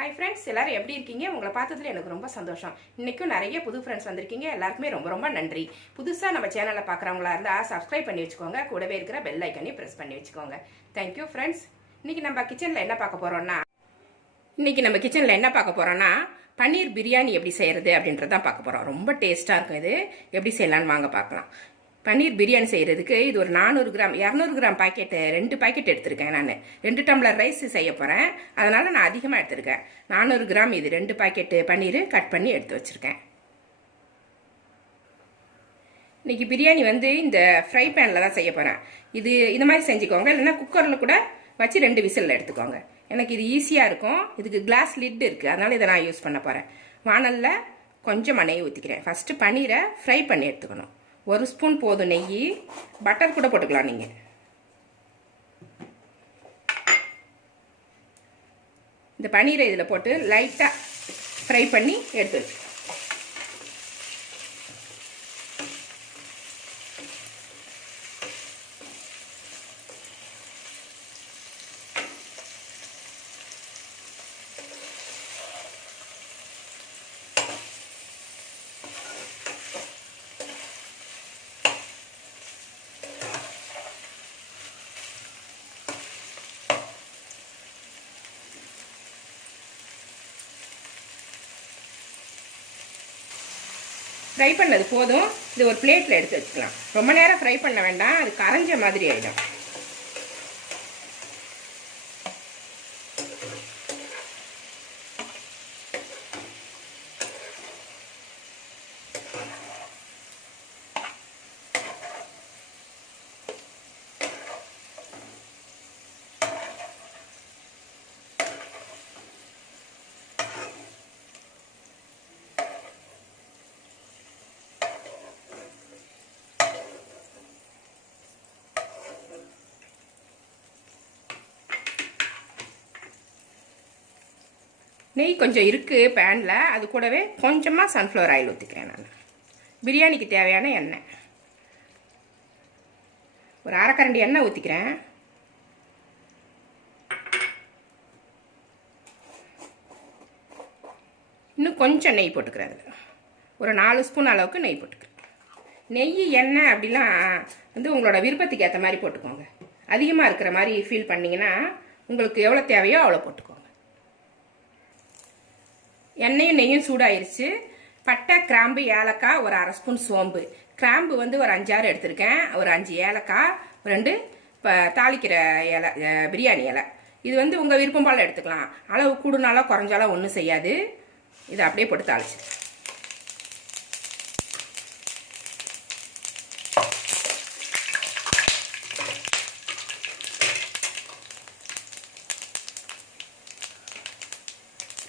Hi friends, எல்லாரும் எப்படி இருக்கீங்க? உங்களை பார்த்ததுல எனக்கு ரொம்ப சந்தோஷம். இன்றைக்கும் நிறைய புது ஃப்ரெண்ட்ஸ் வந்திருக்கீங்க. எல்லாருக்குமே ரொம்ப ரொம்ப நன்றி. புதுசாக நம்ம சேனலை பார்க்குறவங்களா இருந்தால் சப்ஸ்கிரைப் பண்ணி வச்சுக்கோங்க. கூடவே இருக்கிற பெல் ஐக்கனையும் ப்ரெஸ் பண்ணி வச்சுக்கோங்க. Thank you friends. இன்றைக்கி நம்ம கிச்சனில் என்ன பார்க்க போகிறோன்னா பன்னீர் பிரியாணி எப்படி செய்கிறது அப்படின்றதான் பார்க்க போகிறோம். ரொம்ப டேஸ்ட்டாக இருக்கும். இது எப்படி செய்யலான்னு வாங்க பார்க்கலாம். பன்னீர் பிரியாணி செய்கிறதுக்கு இது ஒரு 400 கிராம் 200 கிராம் பாக்கெட்டு 2 பாக்கெட் எடுத்திருக்கேன். நான் 2 டம்ளர் ரைஸ் செய்ய போகிறேன். அதனால் நான் அதிகமாக எடுத்திருக்கேன். 400 கிராம் இது 2 பாக்கெட்டு பன்னீர் கட் பண்ணி எடுத்து வச்சுருக்கேன். இன்றைக்கி பிரியாணி இந்த ஃப்ரை பேனில் தான் செய்ய போகிறேன். இது மாதிரி செஞ்சுக்கோங்க. இல்லைன்னா குக்கரில் கூட வச்சு 2 விசிலில் எடுத்துக்கோங்க. எனக்கு இது ஈஸியாக இருக்கும். இதுக்கு கிளாஸ் லிட் இருக்குது, அதனால் இதை நான் யூஸ் பண்ண போகிறேன். வானலில் கொஞ்சம் நெய் ஊற்றிக்கிறேன். ஃபஸ்ட்டு பன்னீரை ஃப்ரை பண்ணி எடுத்துக்கணும். 1 ஸ்பூன் போதும் நெய். பட்டர் கூட போட்டுக்கலாம் நீங்கள். இந்த பன்னீரை இதில் போட்டு லைட்டாக ஃப்ரை பண்ணி எடுத்து வச்சு ஃப்ரை பண்ணது போதும். இது ஒரு பிளேட்டில் எடுத்து வச்சுக்கலாம். ரொம்ப நேரம் ஃப்ரை பண்ண வேண்டாம், அது கரைஞ்ச மாதிரி ஆகிடும். நெய் கொஞ்சம் இருக்குது பேனில். அது கூடவே கொஞ்சமாக சன்ஃப்ளவர் ஆயில் ஊற்றிக்கிறேன். நான் பிரியாணிக்கு தேவையான எண்ணெய் ஒரு அரைக்கரண்டி எண்ணெய் ஊற்றிக்கிறேன். இன்னும் கொஞ்சம் நெய் போட்டுக்கிறேன். அதில் ஒரு 4 ஸ்பூன் அளவுக்கு நெய் போட்டுக்கிறேன். நெய் எண்ணெய் அப்படிலாம் உங்களோட விருப்பத்துக்கு ஏற்ற மாதிரி போட்டுக்கோங்க. அதிகமாக இருக்கிற மாதிரி ஃபீல் பண்ணிங்கன்னா உங்களுக்கு எவ்வளோ தேவையோ அவ்வளோ போட்டுக்கோங்க. எண்ணெயும் நெய்யும் சூடாயிருச்சு. பட்டை, கிராம்பு, ஏலக்காய், ஒரு 1/2 ஸ்பூன் சோம்பு. கிராம்பு ஒரு 5-6 எடுத்திருக்கேன். ஒரு 5 ஏலக்காய், 2 தாளிக்கிற இலை, பிரியாணி இலை. இது உங்கள் விருப்பம் போல் எடுத்துக்கலாம். அளவு கூடுனாலும் குறைஞ்சாலும் ஒன்றும் செய்யாது. இதை அப்படியே போட்டு தாளிச்சு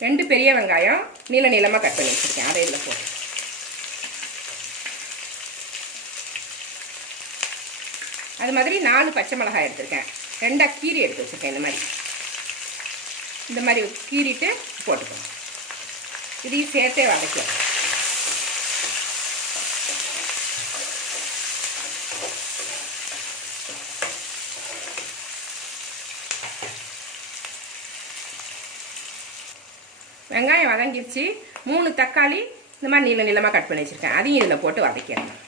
2 பெரிய வெங்காயம் நீளமாக கட் பண்ணி வச்சுருக்கேன். அதை இதில் போட்டு அது மாதிரி 4 பச்சை மிளகாய் எடுத்திருக்கேன். 2 கீரி எடுத்து வச்சுருக்கேன். இந்த மாதிரி கீறிட்டு போட்டுக்கணும். இதையும் சேர்த்தே வதக்கலாம். வெங்காயம் வதங்கிடுச்சு. 3 தக்காளி இந்த மாதிரி நீளமாக கட் பண்ணி வச்சுருக்கேன். அதையும் இதில் போட்டு வதக்கிடணும்.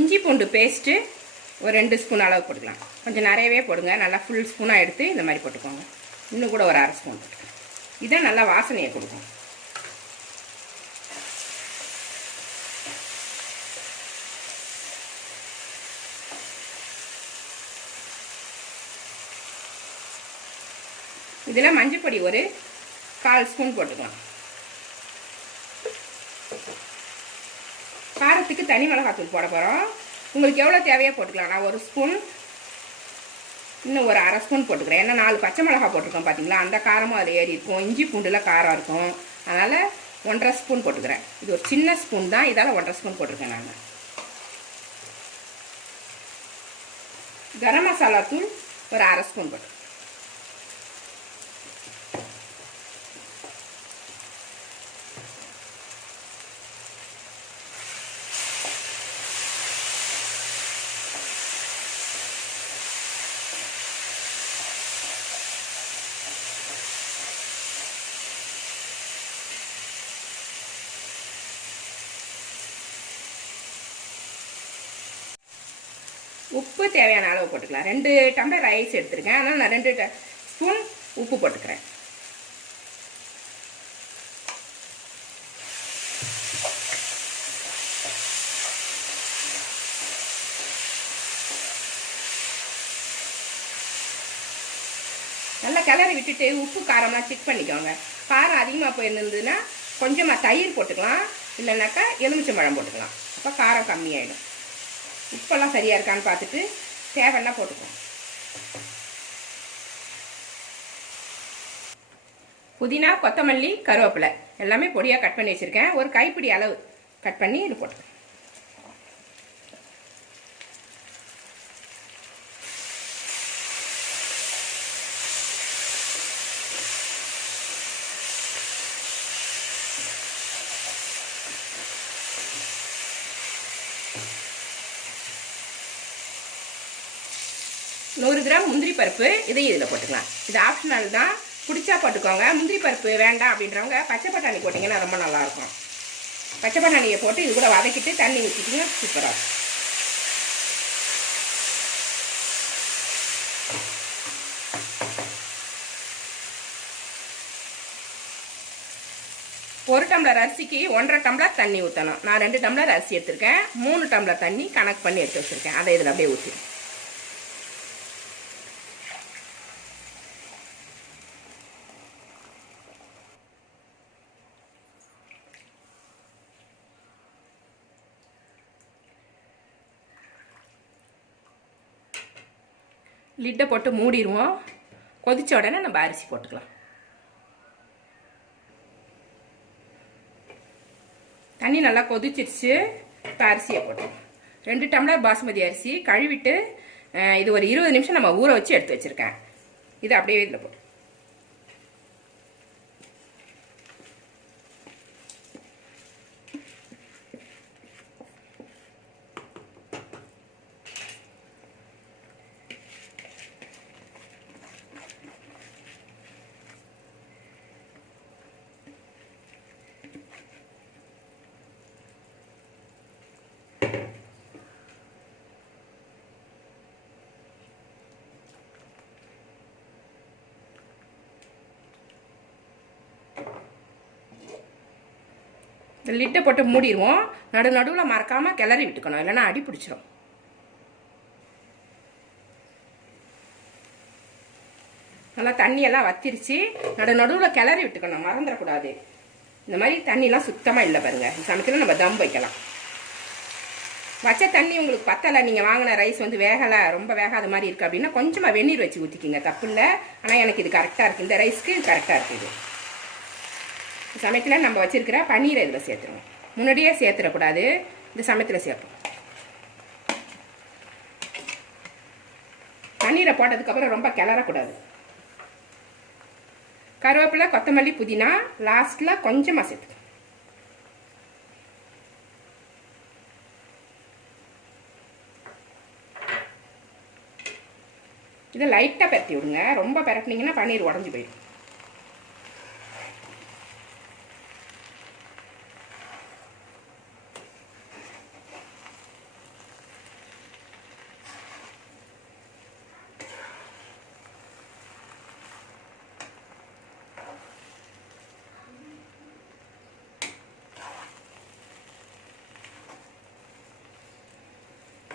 இஞ்சி பூண்டு பேஸ்ட்டு ஒரு 2 ஸ்பூன் அளவு போட்டுக்கலாம். கொஞ்சம் நிறையவே போடுங்க. நல்லா ஃபுல் ஸ்பூனாக எடுத்து இந்த மாதிரி போட்டுக்கோங்க. இன்னும் கூட ஒரு 1/2 ஸ்பூன் போட்டுக்கலாம். இதை நல்லா வாசனையை கொடுக்கும். இதில் மஞ்சள் பொடி ஒரு 1/4 ஸ்பூன் போட்டுக்கலாம். காரத்துக்கு தனி மிளகாத்தூள் போட போகிறோம். உங்களுக்கு எவ்வளோ தேவையோ போட்டுக்கலாம். நான் 1 ஸ்பூன், இன்னும் ஒரு 1/2 ஸ்பூன் போட்டுக்கிறேன். ஏன்னா 4 பச்சை மிளகா போட்டிருக்கோம் பார்த்தீங்களா, அந்த காரமும் அதில் ஏறி இருக்கும். இஞ்சி பூண்டில் காரம் இருக்கும். அதனால் 1.5 ஸ்பூன் போட்டுக்கிறேன். இது ஒரு சின்ன ஸ்பூன் தான், இதால் 1.5 ஸ்பூன் போட்டிருக்கேன். நான் கரம் மசாலா தூள் ஒரு 1/2 ஸ்பூன் போட்டு உப்பு தேவையான அளவு போட்டுக்கலாம். 2 டம்ளர் ரைஸ் எடுத்துருக்கேன், அதனால் நான் 2 ஸ்பூன் உப்பு போட்டுக்கிறேன். நல்லா கிளறி விட்டுட்டு உப்பு காரம்லாம் செக் பண்ணிக்கோங்க. காரம் அதிகமாக போயிருந்ததுன்னா கொஞ்சமாக தயிர் போட்டுக்கலாம், இல்லைனாக்கா எலுமிச்சம்பழம் போட்டுக்கலாம். அப்போ காரம் கம்மியாயிடும். உப்பெல்லாம் சரியாக இருக்கான்னு பார்த்துட்டு தேவைன்னா போட்டுக்கலாம். புதினா, கொத்தமல்லி, கருவேப்பிலை எல்லாமே பொடியாக கட் பண்ணி வச்சுருக்கேன். ஒரு கைப்பிடி அளவு கட் பண்ணி இது போட்டுக்கலாம். நூறு கிராம் முந்திரி பருப்பு இதையும் இதில் போட்டுக்கலாம். இது ஆப்ஷனல் தான், பிடிச்சா போட்டுக்கோங்க. முந்திரி பருப்பு வேண்டாம் அப்படின்றவங்க பச்சை பட்டாணி போட்டிங்கன்னா ரொம்ப நல்லாயிருக்கும். பச்சை பட்டாணியை போட்டு இது கூட வதக்கிட்டு தண்ணி ஊற்றிட்டிங்கன்னா சூப்பராக இருக்கும். ஒரு டம்ளர் அரிசிக்கு 1.5 டம்ளர் தண்ணி ஊற்றணும். நான் 2 டம்ளர் அரிசி எடுத்திருக்கேன், 3 டம்ளர் தண்ணி கணக்கு பண்ணி எடுத்து வச்சுருக்கேன். அதை இதில் அப்படியே ஊற்றி லிட்டை போட்டு மூடிடுவோம். கொதிச்ச உடனே நம்ம அரிசி போட்டுக்கலாம். தண்ணி நல்லா கொதிச்சிருச்சு. இப்போ அரிசியை போட்டுக்கலாம். 2 டம்ளர் பாசுமதி அரிசி கழுவிட்டு இது ஒரு 20 நிமிஷம் நம்ம ஊற வச்சு எடுத்து வச்சுருக்கேன். இது அப்படியே இதில் போட்டு லிட்டை போட்டு மூடிடுவோம். நடுவில் மறக்காமல் கிளறி விட்டுக்கணும், இல்லைன்னா அடி பிடிச்சிரும். நல்லா தண்ணியெல்லாம் வத்திருச்சு. நடுவில் கிளறி விட்டுக்கணும், மறந்துடக்கூடாது. இந்த மாதிரி தண்ணிலாம் சுத்தமாக இல்லை பாருங்கள். இந்த சமயத்தில் நம்ம தம் வைக்கலாம். வச்ச தண்ணி உங்களுக்கு பத்தலை, நீங்கள் வாங்கின ரைஸ் வந்து வேகலை, ரொம்ப வேகாத மாதிரி இருக்குது அப்படின்னா கொஞ்சமாக வெந்நீர் வச்சு ஊற்றிக்கிங்க, தப்பு இல்லை. ஆனால் எனக்கு இது கரெக்டாக இருக்குது, இந்த ரைஸ்க்கு இது கரெக்டாக இருக்குது. சமயத்தில் நம்ம வச்சிருக்கிற பன்னீரை இதில் சேர்த்துருவோம். முன்னாடியே சேர்த்துடக்கூடாது, இந்த சமயத்தில் சேர்ப்போம். பன்னீரை போட்டதுக்கப்புறம் ரொம்ப கிளறக்கூடாது. கருவேப்பிலை, கொத்தமல்லி, புதினா லாஸ்ட்டில் கொஞ்சமாக சேர்த்துக்கணும். இதை லைட்டாக பரட்டி விடுங்க. ரொம்ப பரட்டினீங்கன்னா பன்னீர் உடஞ்சி போயிடும்.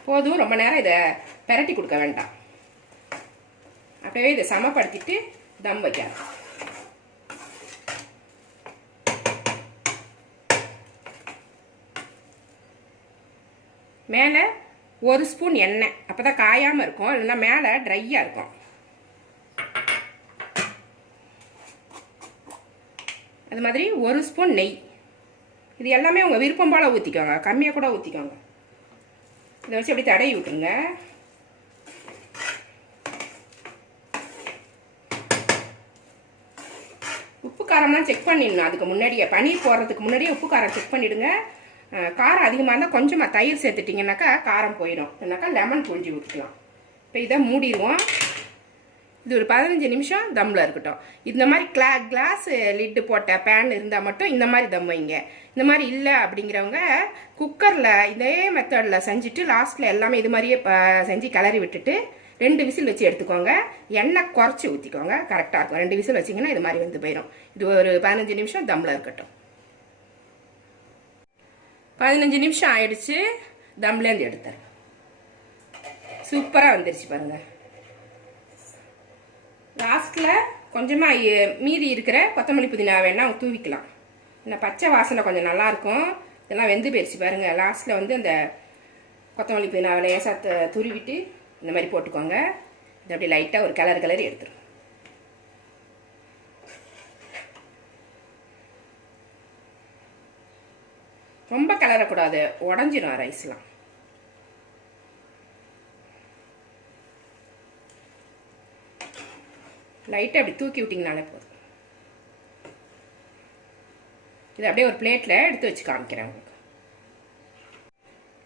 போதும், ரொம்ப நேரம் இதை பெரட்டி கொடுக்க வேண்டாம். அப்படியே இதை சமப்படுத்திட்டு தம் வைக்கலாம். மேலே 1 ஸ்பூன் எண்ணெய், அப்போதான் காயாமல் இருக்கும், இல்லைன்னா மேலே ட்ரையாக இருக்கும். அது மாதிரி 1 ஸ்பூன் நெய். இது எல்லாமே உங்கள் விருப்பம் போல் ஊற்றிக்கோங்க, கம்மியாக கூட ஊற்றிக்கோங்க. இதை வச்சு அப்படி தடவி விட்டுருங்க. உப்பு காரம்லாம் செக் பண்ணிடணும். அதுக்கு முன்னாடியே பன்னீர் போடுறதுக்கு முன்னாடியே உப்பு காரம் செக் பண்ணிவிடுங்க. காரம் அதிகமாக இருந்தால் கொஞ்சமாக தயிர் சேர்த்துட்டிங்கனாக்கா காரம் போயிடும், இல்லைனாக்கா லெமன் புழிஞ்சு விட்டுக்கலாம். இப்போ இதை மூடிடுவோம். இது ஒரு 15 நிமிஷம் தம்மில் இருக்கட்டும். இந்த மாதிரி கிளாஸ் லிட்டு போட்ட பேன் இருந்தால் மட்டும் இந்த மாதிரி தம் வைங்க. இந்த மாதிரி இல்லை அப்படிங்கிறவங்க குக்கரில் இதே மெத்தடில் செஞ்சுட்டு லாஸ்ட்டில் எல்லாமே இது மாதிரியே செஞ்சு கிளறி விட்டுட்டு 2 விசில் வச்சு எடுத்துக்கோங்க. எண்ணெய் குறைச்சி ஊற்றிக்கோங்க, கரெக்டாக இருக்கும். 2 விசில் வச்சிங்கன்னா இது மாதிரி வந்து போயிடும். இது ஒரு 15 நிமிஷம் தம்மில் இருக்கட்டும். 15 நிமிஷம் ஆயிடுச்சு, தம்லேருந்து எடுத்துறேன். சூப்பராக வந்துருச்சு பாருங்க. லாஸ்ட்டில் கொஞ்சமாக மீதி இருக்கிற கொத்தமல்லி புதினா வேணா தூவிக்கலாம். இந்த பச்சை வாசனை கொஞ்சம் நல்லாயிருக்கும். இதெல்லாம் வெந்து போயிடுச்சு பாருங்கள். லாஸ்ட்டில் வந்து அந்த கொத்தமல்லி புதினா லேசாக துருவிட்டு இந்த மாதிரி போட்டுக்கோங்க. இது அப்படி லைட்டாக ஒரு கிளறி எடுத்துரும். ரொம்ப கிளறக்கூடாது, உடஞ்சிடும் ரைஸ்லாம். லைட்டாக அப்படி தூக்கி விட்டிங்கனாலே போதும். இது அப்படியே ஒரு பிளேட்டில் எடுத்து வச்சு காமிக்கிறேன் உங்களுக்கு.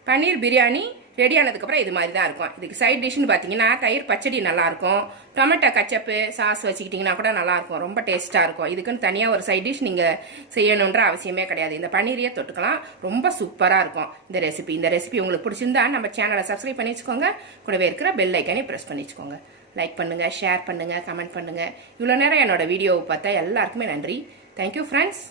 பன்னீர் பிரியாணி ரெடி ஆனதுக்கப்புறம் இது மாதிரி தான் இருக்கும். இதுக்கு சைட் டிஷ்னு பார்த்தீங்கன்னா தயிர் பச்சடி நல்லாயிருக்கும். டொமேட்டோ கச்சப்பு சாஸ் வச்சுக்கிட்டிங்கன்னா கூட நல்லாயிருக்கும். ரொம்ப டேஸ்ட்டாக இருக்கும். இதுக்குன்னு தனியாக ஒரு சைட் டிஷ் நீங்கள் செய்யணுன்ற அவசியமே கிடையாது. இந்த பன்னீரையே தொட்டுக்கலாம். ரொம்ப சூப்பராக இருக்கும் இந்த ரெசிபி. இந்த ரெசிபி உங்களுக்கு பிடிச்சிருந்தா நம்ம சேனலை சப்ஸ்கிரைப் பண்ணி வச்சுக்கோங்க. கூடவே இருக்கிற பெல் ஐக்கானே ப்ரெஸ் பண்ணி வச்சுக்கோங்க. லைக் பண்ணுங்கள், ஷேர் பண்ணுங்கள், கமெண்ட் பண்ணுங்கள். இவ்வளோ நேரம் என்னோட வீடியோவை பார்த்தா எல்லாருக்குமே நன்றி. Thank you friends.